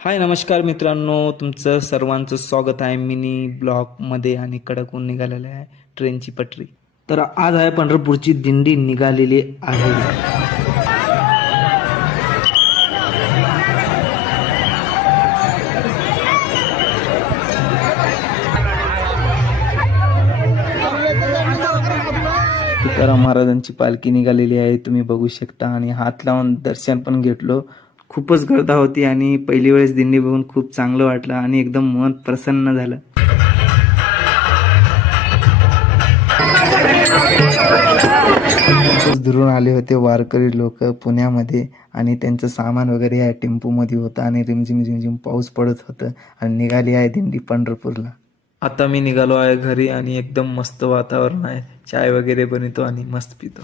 हाय नमस्कार मित्रांनो, तुमचं सर्वांचं स्वागत आहे मिनी ब्लॉगमध्ये. आणि कडक ऊन निघालेलं आहे, ट्रेनची पटरी. तर आज आहे पंढरपूरची दिंडी निघालेली आहे. तुकाराम महाराजांची पालखी निघालेली आहे, तुम्ही बघू शकता. आणि हात लावून दर्शन पण घेतलो. खूपच गर्दी होती आणि पहिली वेळेस दिंडी बघून खूप चांगलं वाटलं आणि एकदम मन प्रसन्न झालं. दुरून आले होते वारकरी लोक पुण्यामध्ये आणि त्यांचं सामान वगैरे या टेम्पोमध्ये होतं आणि रिमझिम रिमझिम पाऊस पडत होतं आणि निघाली आहे दिंडी पंढरपूरला. आता मी निघालो आहे घरी आणि एकदम मस्त वातावरण आहे. चाय वगैरे बनवतो आणि मस्त पितो.